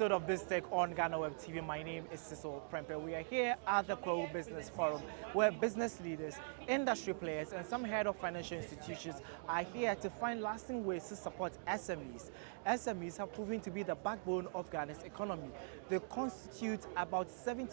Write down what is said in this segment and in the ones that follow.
episode of BizTech on GhanaWeb TV. My name is Cecil Prempe. We are here at the Nkommo Business Forum, where business leaders, industry players, and some head of financial institutions are here to find lasting ways to support SMEs. SMEs have proven to be the backbone of Ghana's economy. They constitute about 70%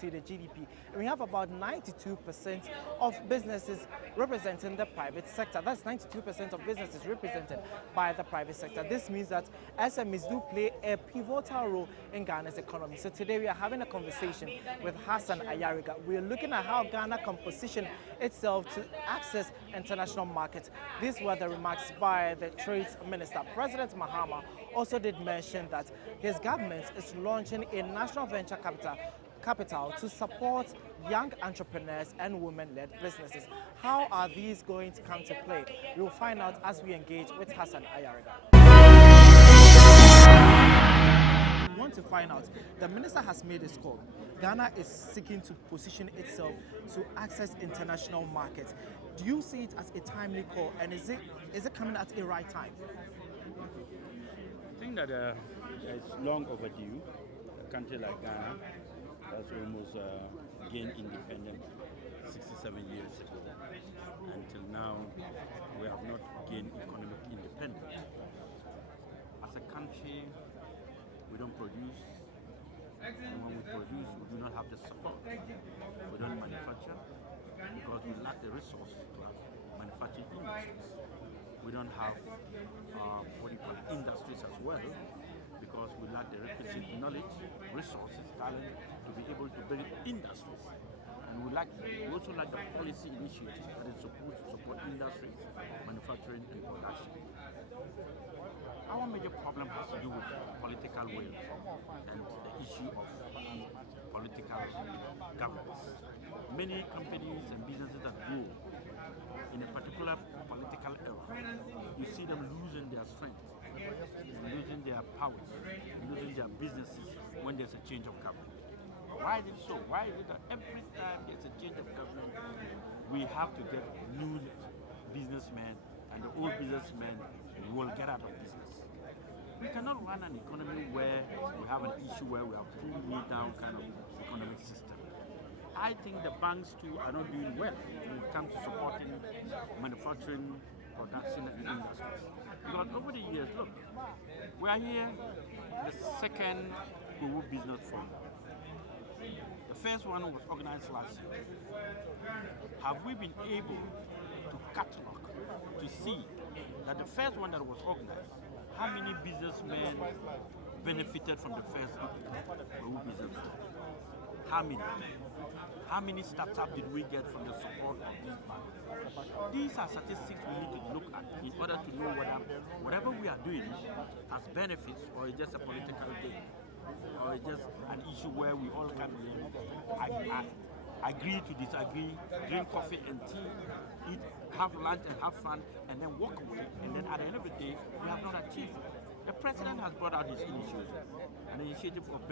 to the GDP, and we have about 92% of businesses representing the private sector. That's 92% of businesses represented by the private sector. This means that SMEs do play a pivotal role in Ghana's economy. So today we are having a conversation with Hassan Ayariga. We are looking at how Ghana can position itself to access international markets. These were the remarks by the Trade Minister. President Mahama also did mention that his government is launching a national venture capital to support young entrepreneurs and women-led businesses. How are these going to come to play? We will find out as we engage with Hassan Ayariga. We want to find out, the minister has made his call. Ghana is seeking to position itself to access international markets. Do you see it as a timely call, and is it coming at a right time? I think that it's long overdue. A country like Ghana has almost gained independence 67 years ago. Until now, we have not gained economic independence. As a country, we don't produce, and when we produce, we do not have the support. We don't manufacture because we lack the resources to have manufacturing industries. We don't have industries as well because we lack the requisite knowledge, resources, talent to be able to build industries. And we also lack the policy initiatives that is supposed to support industries, manufacturing and production. Our major problem has to do with political will and the issue of political governance. Many companies and businesses that grow in a particular political era, you see them losing their strength, losing their powers, losing their businesses when there's a change of government. Why is it so? Why is it that every time there's a change of government, we have to get new businessmen and the old businessmen will get out of business? We cannot run an economy where we have an issue where we have pull-me-down kind of economic system. I think the banks too are not doing well when it comes to supporting manufacturing, production and industries. Because over the years, look, we are here, the second Global Business Forum. The first one was organized last year. Have we been able to catalog, to see that the first one that was organized, how many businessmen benefited from the first Global Business Forum? How many? How many startups did we get from the support of these banks? These are statistics we need to look at in order to know whether whatever we are doing has benefits or is just a political game, or is just an issue where we all come here, agree to disagree, drink coffee and tea, eat, have lunch and have fun, and then walk away. And then at the end of the day, we have not achieved. The president has brought out his initiative, an initiative of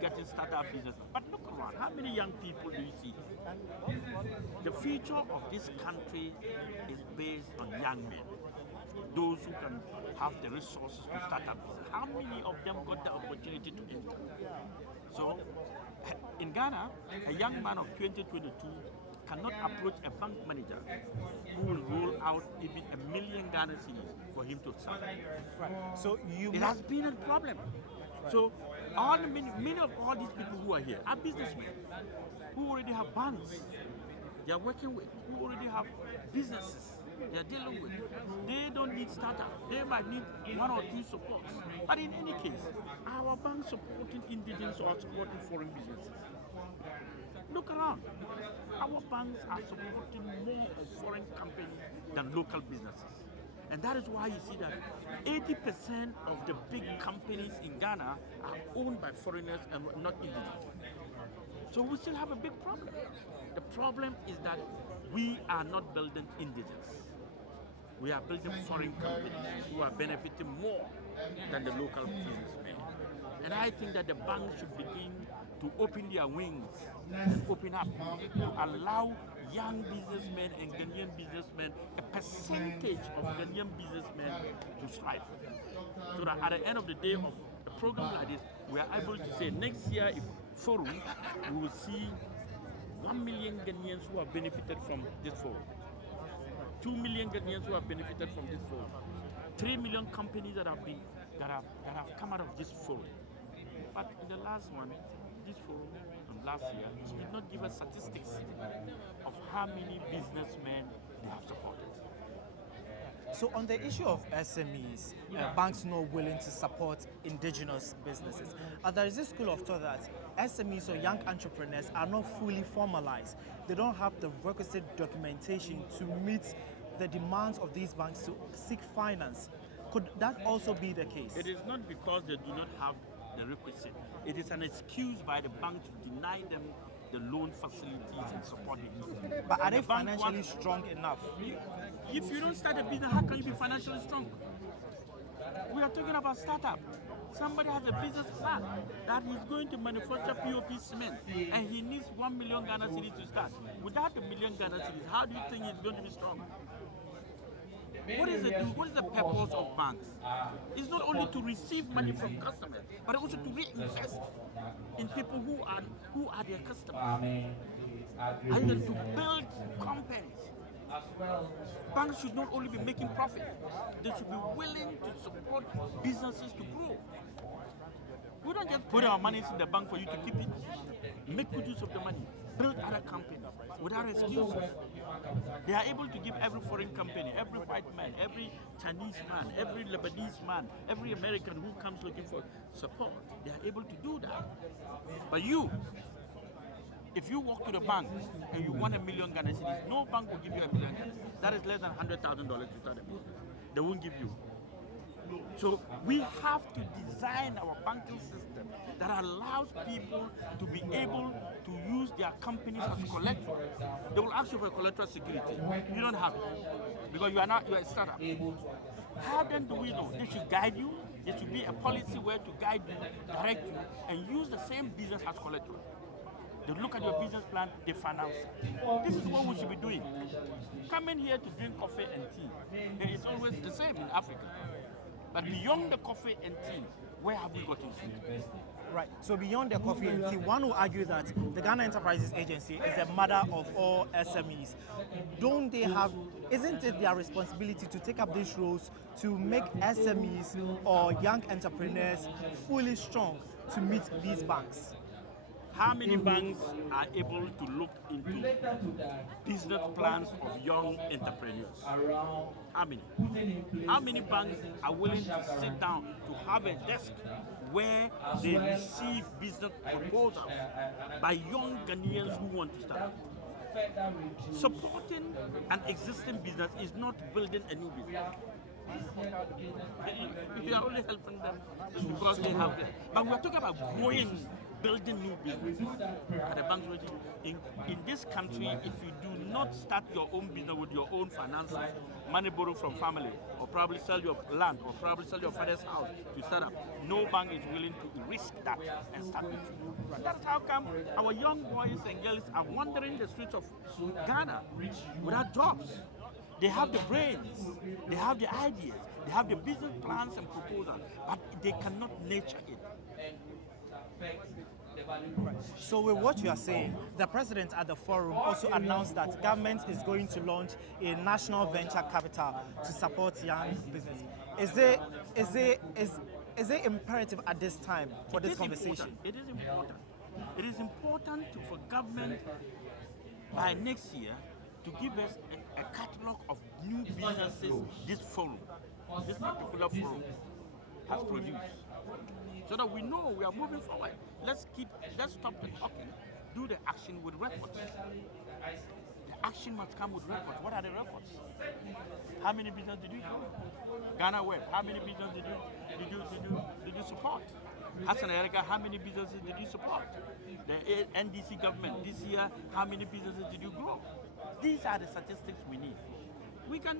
getting startup business. But look around, how many young people do you see? The future of this country is based on young men, those who can have the resources to start up business. How many of them got the opportunity to enter? So, in Ghana, a young man of 2022 cannot approach a bank manager who will roll out even $1 million Ghana cedis for him to start. Right. So it has been a problem. So many of all these people who are here are businessmen who already have banks they are working with, who already have businesses they are dealing with. They don't need startups. They might need one or two supports. But in any case, our banks supporting indigenous or supporting foreign businesses. Look around. Our banks are supporting more of foreign companies than local businesses. And that is why you see that 80% of the big companies in Ghana are owned by foreigners and not indigenous. So we still have a big problem. The problem is that we are not building indigenous. We are building foreign companies who are benefiting more than the local businessmen. And I think that the banks should begin to open their wings and open up to allow young businessmen and Ghanaian businessmen, a percentage of Ghanaian businessmen to strive. So that at the end of the day of the program like this, we are able to say next year, if forum, we will see 1 million Ghanaians who have benefited from this forum. 2 million Ghanaians who have benefited from this forum. 3 million companies that have come out of this forum. But in the last one, this forum from last year did not give us statistics of how many businessmen they have supported. So on the issue of SMEs, banks not willing to support indigenous businesses, there is this school of thought that SMEs or young entrepreneurs are not fully formalized. They don't have the requisite documentation to meet the demands of these banks to seek finance. Could that also be the case? It is not because they do not have the requisite. It is an excuse by the bank to deny them the loan facilities and support they need. But are they financially strong enough? If you don't start a business, how can you be financially strong? We are talking about startup. Somebody has a business plan that he's going to manufacture POP cement and he needs 1 million Ghana cedis to start. Without a million Ghana cedis, how do you think he's going to be strong? What is the purpose of banks? It's not only to receive money from customers, but also to reinvest in people who are their customers. And then to build companies. Banks should not only be making profit, they should be willing to support businesses to grow. We don't just put our money in the bank for you to keep it. Make good use of the money. Build other companies without excuses. They are able to give every foreign company, every white man, every Chinese man, every Lebanese man, every American who comes looking for support. They are able to do that. But you, if you walk to the bank and you want 1 million Ghana cedis, no bank will give you 1 million Ghana. That is less than $100,000 to start a business. They won't give you. So we have to design our banking system that allows people to be able to use their companies as collateral. They will ask you for collateral security. You don't have it because you are a startup. How then do we know? They should guide you. There should be a policy where to guide you, direct you, and use the same business as collateral. They look at your business plan, they finance it. This is what we should be doing. Coming here to drink coffee and tea, it is always the same in Africa. But beyond the coffee and tea, where have we gotten to? Right. So beyond the coffee and tea, one will argue that the Ghana Enterprises Agency is the mother of all SMEs. Don't they have, isn't it their responsibility to take up these roles to make SMEs or young entrepreneurs fully strong to meet these banks? How many banks are able to look into business plans of young entrepreneurs? How many? How many banks are willing to sit down to have a desk where they receive business proposals by young Ghanaians who want to start? Supporting an existing business is not building a new business. You are only helping them because they have that. But we are talking about growing, building new business. At the banks, in this country, if you do not start your own business with your own finances, money borrowed from family, or probably sell your land, or probably sell your father's house to start up, no bank is willing to risk that and start with you. That's how come our young boys and girls are wandering the streets of Ghana without jobs. They have the brains, they have the ideas, they have the business plans and proposals, but they cannot nurture it. So with what you are saying, the president at the forum also announced that government is going to launch a national venture capital to support young business. Is it imperative at this time for this conversation? It is important. It is important for government by next year to give us a catalog of new businesses this forum, this particular forum has produced. So that we know we are moving forward. Let's stop the talking, do the action with records. The action must come with records. What are the records? How many businesses did you do? GhanaWeb, how many businesses did you support? Hassan Erika, how many businesses did you support? The NDC government this year, how many businesses did you grow? These are the statistics we need. We can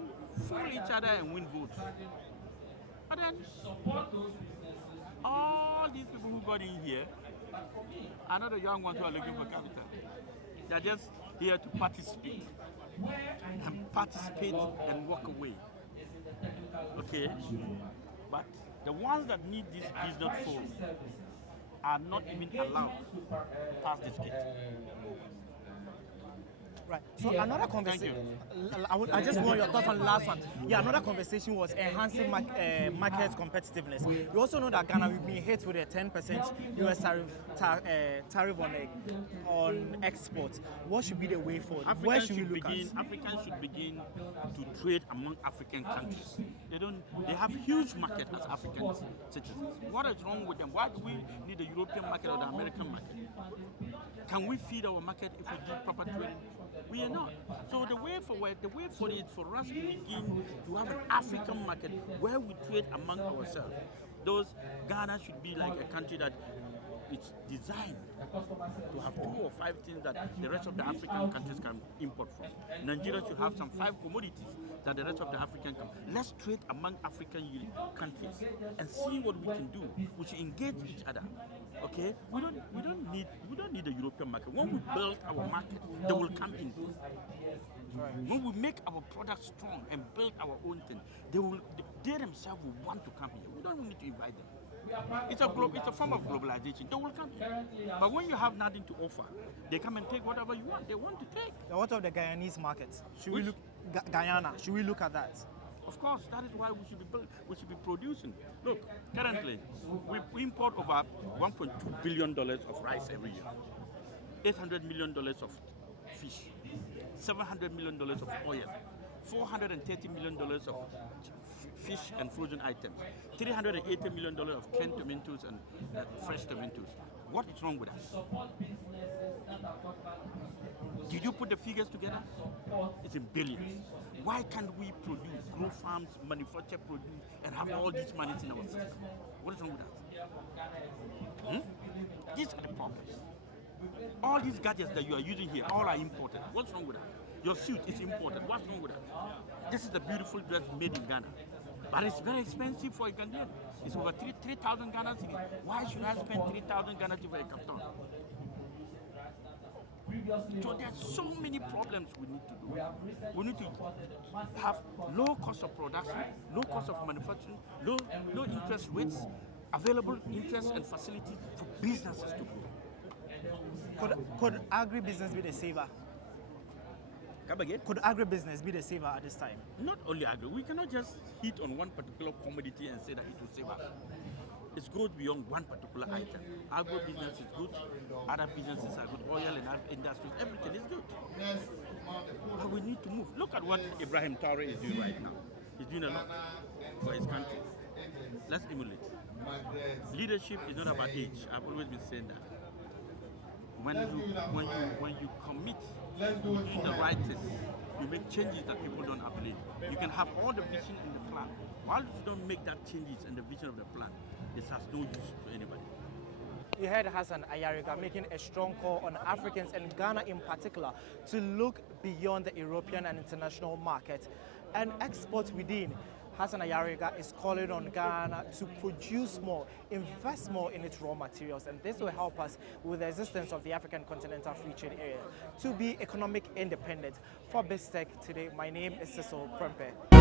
fool each other and win votes. But then, all these people who got in here are not the young ones who are looking for capital. They're just here to participate and walk away. Okay? But The ones that need this business forum are not even allowed past this gate. Right. So another conversation. I just want your thoughts on the last one. Yeah, another conversation was enhancing market competitiveness. You also know that Ghana will be hit with a 10% US tariff on exports. What should be the way forward? Where should we look at? Africans should begin to trade among African countries. They have huge market as African citizens. What is wrong with them? Why do we need the European market or the American market? Can we feed our market if we do proper trading? We are not. So the way forward is for us to begin to have an African market where we trade among ourselves. Ghana should be like a country that it's designed to have 2 or 5 things that the rest of the African countries can import from. Nigeria should have some 5 commodities that the rest of the African countries. Let's trade among African countries and see what we can do. We should engage each other. Okay, we don't need the European market. When we build our market, they will come in. When we make our products strong and build our own thing, they themselves will want to come here. We don't need to invite them. It's a form of globalization. They will come in. But when you have nothing to offer, they come and take whatever you want. They want to take. What of the Guyanese market? Should we look Guyana? Should we look at that? Of course, that is why we should be producing. Look, currently, we import over $1.2 billion of rice every year, $800 million of fish, $700 million of oil, $430 million of fish and frozen items, $380 million of canned tomatoes and fresh tomatoes. What is wrong with us? Did you put the figures together? It's in billions. Why can't we produce, grow farms, manufacture produce, and have all these money in our system? What is wrong with us? These are the problems. All these gadgets that you are using here, all are imported. What's wrong with that? Your suit is imported. What's wrong with that? This is a beautiful dress made in Ghana. But it's very expensive for a Ghanaian. It's over 3,000 Ghana cedis. Why should I spend 3,000 Ghana cedis for a kaftan? So there's so many problems we need to do. We need to have low cost of production, low cost of manufacturing, low interest rates, available interest and facilities for businesses to grow. Could agribusiness be the saver? Come again? Could agribusiness be the saver at this time? Not only agri. We cannot just hit on one particular commodity and say that it will save us. It goes beyond one particular item. Agribusiness is good. Other businesses are good. Oil and industries, everything is good. But we need to move. Look at what Ibrahim Traore is doing right now. He's doing a lot for his country. Let's emulate. Leadership is not about age. I've always been saying that. When you commit to doing the right thing, you make changes that people don't believe. You can have all the vision and the plan. While you don't make that changes and the vision of the plan, this has no use to anybody. You heard Hassan Ayariga making a strong call on Africans and Ghana in particular to look beyond the European and international market and export within. Hassan Ayariga is calling on Ghana to produce more, invest more in its raw materials, and this will help us with the existence of the African Continental Free Trade Area to be economic independent. For BizTech today, my name is Cecil Prempe.